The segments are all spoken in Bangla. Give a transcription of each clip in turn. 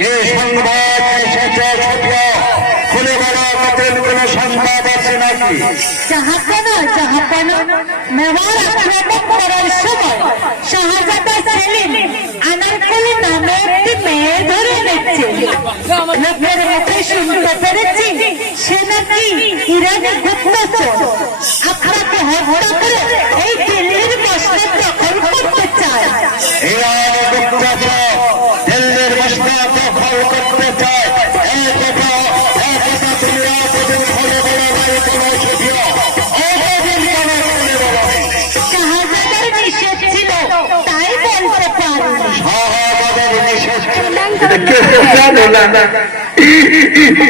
কে সংবাদ এসেছে খুলে বলো, নতুন কোন সংবাদ আছে নাকি? জাহাপানা মেওয়ার আক্রমণ করার সময় শাহজাদা সেলিম আনারকলি নামে একটি মেয়ে ধরে নিচ্ছে। লোকের মুখে শুনতে পেরেছি সে নাকি ইরানি গুপ্তচর। আপনাকে হত্যা করে এই দিল্লির মসনদ দখল করতে চায়। ইরানি গুপ্তচর দিল্লির মসনদ দখল করতে চায়।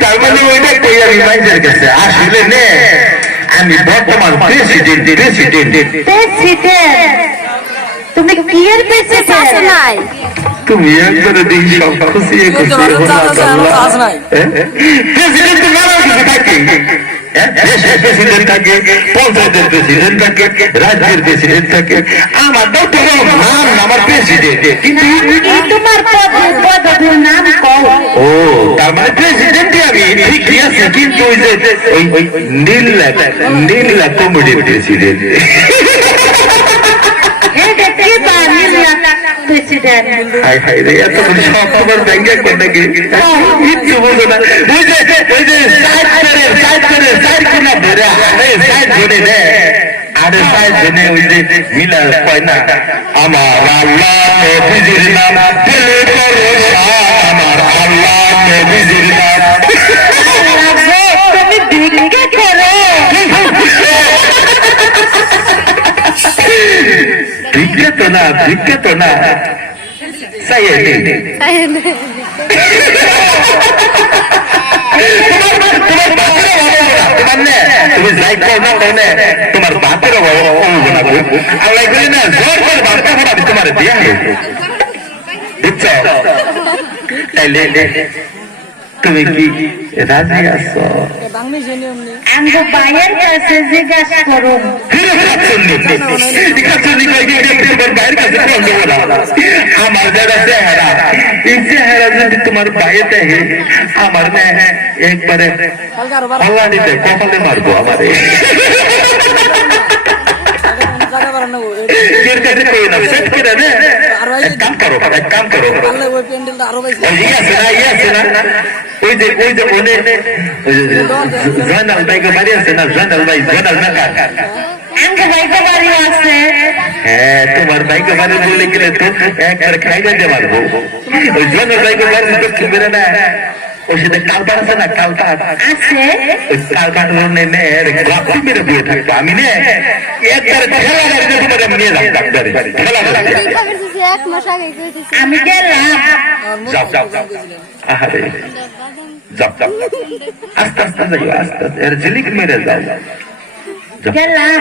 তার মানে ওইটা কইয়া রিমাইন্ডের কাছে আসলে নে আমি বর্তমান প্রেসিডেন্ট। তুমি কি এর প্রেসিডেন্ট নাই? তুমি একবারে দেখি সব খুশিয়ে খুশিয়ে প্রেসিডেন্ট নামে কিছু থাকে, দেশের প্রেসিডেন্ট থাকে, পঞ্চায়েতের প্রেসিডেন্ট থাকে, রাজ্যের প্রেসিডেন্ট থাকে। আমার তো নাম আমার প্রেসিডেন্ট, কিন্তু তোমার পদের নাম কও। ও তার মানে প্রেসিডেন্টই আমি ঠিকই আছে, কিন্তু ওই যে ওই নীলা কমেডির প্রেসিডেন্ট। আমার আল্লাহ নবীজির নাম দিলে পরেশান, আমার আল্লাহ নবীজির নাম। তুমি ভিক্ষা করো। ভিক্ষা তো না তুমি যাই কর না তোমার বাপের আল্লাহ করি না জোর করে বাপটা ফোটাবি তোমার দিয়া বুঝছ? তাইলে তুমি কি রাজি আছো? আমার ভাইয়ের কাছে জিজ্ঞাসা করো। আমার যারা চেহারা, এই চেহারা যদি তোমার বাইরে দেখে আমার একবারে কল্যাণীতে কপালে মারবো আমারে। কাম করো ওই যে জয়নাল ভাইকে বাড়ি আছে না, জয়নাল ভাই জয়নাল মেকার। হ্যাঁ তোমার ভাইকে বাড়ি বলে গেলে তো একবার খাই দিতে পারবো। ওই জয়নাল ভাইকে বাড়ি দক্ষিণ বেড়ে না, ওর সাথে কালপাট আছে না, কালপাট আছে, ওই কালপাট মেরে বয়ে থাকতো। আমি নে একবার ঠেলা গাড়িতে তোমার আমি নিয়ে যাবো ডাক্তারে, ঠেলা গাড়ি। আমি গেলাম। যাও যাও যাও, আহারে যাও যাও, আস্তে আস্তে যাইও, আস্তে আস্তে এর ঝিলিক মেরে যাও। গেলাম।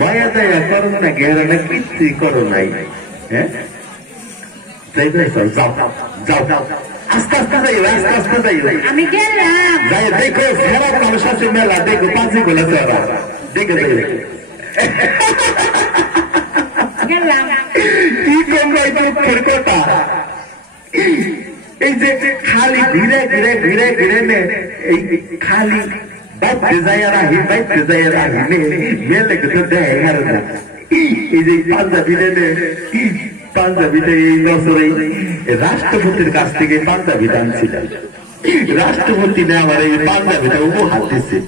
মায়া দয়া করো না, গেরানে পিচ্ছি করো নাই। হ্যাঁ যাও যাও যাও, আস্তে আস্তে যাইও, আস্তে আস্তে যাইও। আমি গেলাম। যাই দেখো ফেরা মানুষ আছে মেলা, দেখো পাঁচি গোলা চড়া, দেখে যাই গেলাম। কি করবো এই দুঃখের কথা। এই যে খালি ঘিরে ঘিরে ঘিরে ঘিরে নে, এই খালি বাইতে যায় রাহি, বাইতে যায় রাহি মেলে তো দেয় হার না। এই যে পাঞ্জাবিতে নে, পাঞ্জাবিতে এই বছরে রাষ্ট্রপতির কাছ থেকে পাঞ্জাবিটা আনছিলাম। রাষ্ট্রপতি না আমার এই পাঞ্জাবিটা উপহার দিচ্ছে,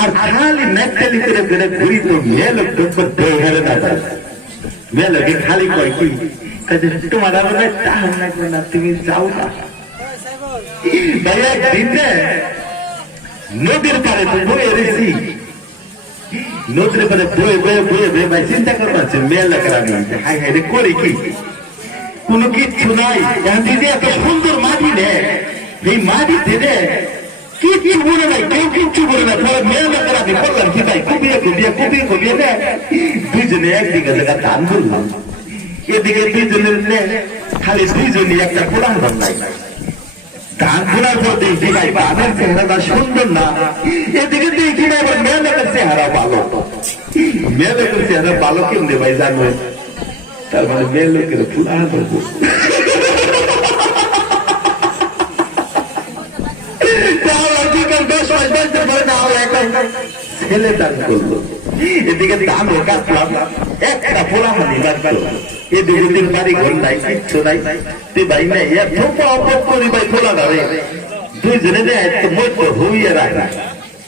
আর খালি নেকটালি করে করে ঘুরি তো মেলে তো দেয় হারে না। মেলোকে খালি কয় কি তোমার আমার টান লাগবে না, তুমি যাও না। ভাই একদিন নদীর পারে তো বয়ে রেছি, নদীর পারে বয়ে বয়ে বয়ে বয়ে ভাই চিন্তা করবো আছে মেলাকে আমি হাই হাই রে করি কি, কোনো কিচ্ছু নাই। দিদি এত সুন্দর মাটি নে, এই মাটিতে নে কিচ্ছু বলে নাই, কেউ কিচ্ছু বলে না। পরে মেলাকে আমি বললাম কি ভাই কবিয়ে কবিয়ে কবিয়ে কবিয়ে নে, দুইজনে একদিকে জায়গা দান করলাম, এদিকে দুইজনের নে খালি দুইজনই একটা কোরআন নাই। গান শোনার পর দেখছি ভাই গানের চেহারাটা সুন্দর না, এদিকে দেখি না আবার মেয়েদের চেহারা ভালো। মেয়েদের চেহারা ভালো কেমনে ভাই জানো? তার মানে মেয়ে লোকের পুরানো ছেলে দান করলো, এদিকে দামও কাটলাম, একটা পোলা হানি লাগতো, এদিকে দিন বাড়ি ঘর নাই, কিচ্ছু নাই, তুই ভাই নাই এত অপক করি ভাই পোলা ধরে দুইজনে মধ্যে হইয়ে রাখা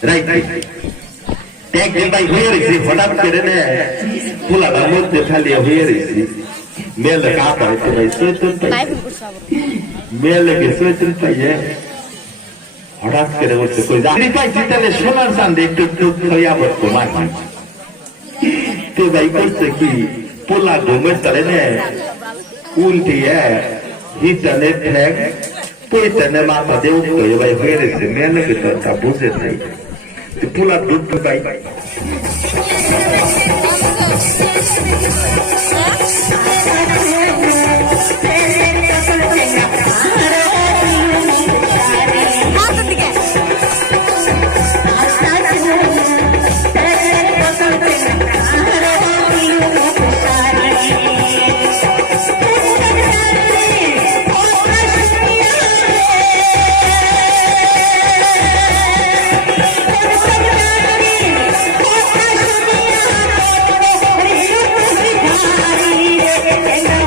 রাইতে একদিন ভাই হয়ে রয়েছি, হঠাৎ করে নে পোলাটার মধ্যে ফালিয়ে হয়ে রয়েছি। মেলে কাটা হইতে ভাই চৈতন পাই, মেলেকে চৈতন পাইয়ে হঠাৎ করে বলছে কই জানি পাইছি তাহলে সোনার চান্দে একটু টুক হইয়া পড়তো মাটি। তো ভাই করছে কি পোলা ঘুমের তালে নে উল্টিয়ে হিটানে ঠেক পৈতানে মাথা দিয়ে উঠতো ভাই হয়ে রয়েছে। মেলেকে তো তা বুঝে নাই, পোলা ডুব পাই Thank you.